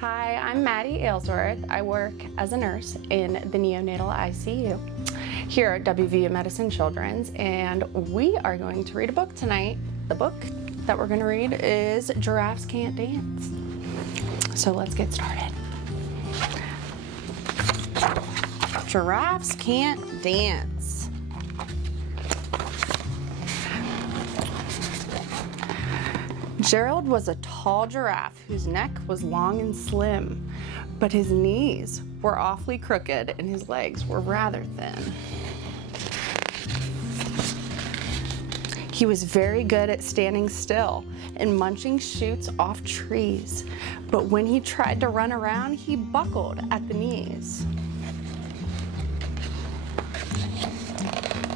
Hi, I'm Maddie Aylsworth. I work as a nurse in the Neonatal ICU here at WVU Medicine Children, and we are going to read a book tonight. The book that we're going to read is Giraffes Can't Dance. So let's get started. Giraffes Can't Dance. Gerald was a tall giraffe whose neck was long and slim, but his knees were awfully crooked and his legs were rather thin. He was very good at standing still and munching shoots off trees, but when he tried to run around, he buckled at the knees.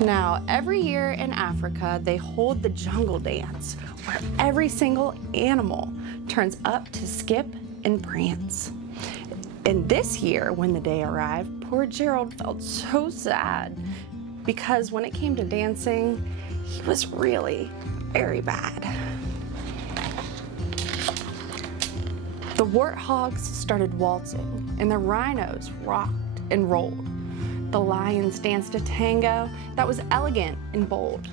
Now, every year in Africa, they hold the jungle dance, where every single animal turns up to skip and prance. And this year, when the day arrived, poor Gerald felt so sad because when it came to dancing, he was really very bad. The warthogs started waltzing, and the rhinos rocked and rolled. The lions danced a tango that was elegant and bold.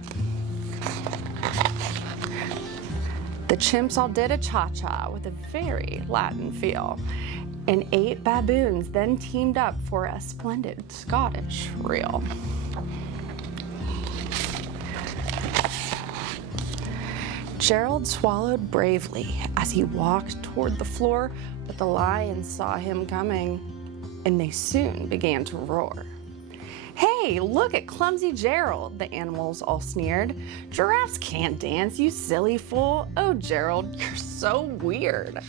The chimps all did a cha-cha with a very Latin feel, and 8 baboons then teamed up for a splendid Scottish reel. Gerald swallowed bravely as he walked toward the floor, but the lions saw him coming, and they soon began to roar. "Hey, look at clumsy Gerald," the animals all sneered. "Giraffes can't dance, you silly fool. Oh, Gerald, you're so weird."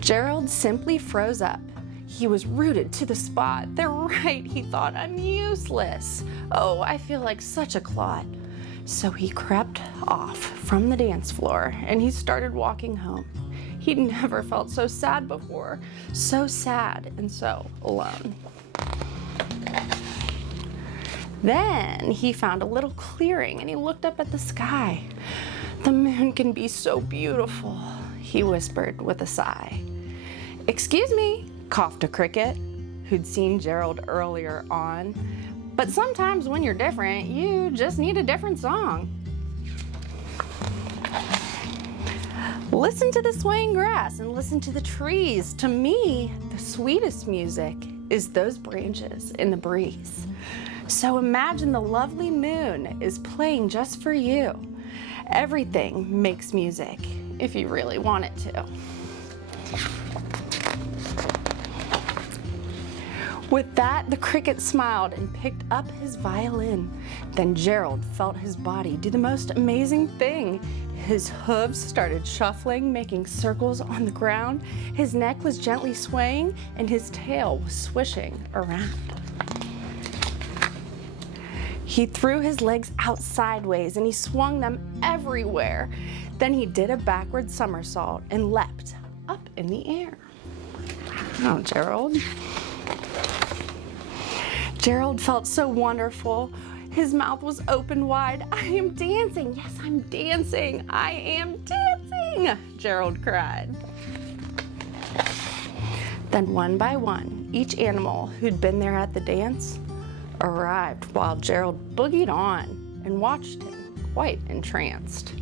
Gerald simply froze up. He was rooted to the spot. "They're right," he thought. "I'm useless. Oh, I feel like such a clod." So he crept off from the dance floor and he started walking home. He'd never felt so sad before, so sad and so alone. Then he found a little clearing and he looked up at the sky. "The moon can be so beautiful," he whispered with a sigh. "Excuse me," coughed a cricket who'd seen Gerald earlier on, "but sometimes when you're different, you just need a different song." Listen to the swaying grass and listen to the trees. To me, the sweetest music is those branches in the breeze. So imagine the lovely moon is playing just for you. Everything makes music if you really want it to. With that, the cricket smiled and picked up his violin. Then Gerald felt his body do the most amazing thing. His hooves started shuffling, making circles on the ground. His neck was gently swaying, and his tail was swishing around. He threw his legs out sideways, and he swung them everywhere. Then he did a backward somersault and leapt up in the air. Oh, Gerald. Gerald felt so wonderful. His mouth was open wide. "I am dancing. Yes, I'm dancing. I am dancing," Gerald cried. Then one by one, each animal who'd been there at the dance arrived while Gerald boogied on and watched him, quite entranced.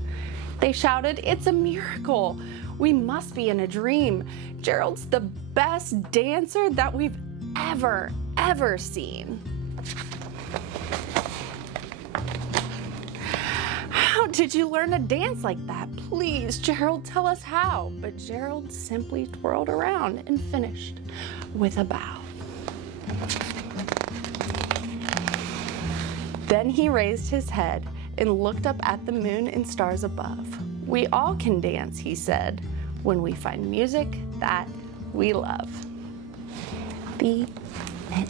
They shouted, "It's a miracle. We must be in a dream. Gerald's the best dancer that we've ever seen." "How did you learn to dance like that? Please, Gerald, tell us how." But Gerald simply twirled around and finished with a bow. Then he raised his head and looked up at the moon and stars above. "We all can dance," he said, "when we find music that we love." The end.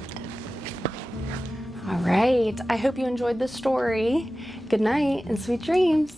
All right, I hope you enjoyed this story. Good night and sweet dreams.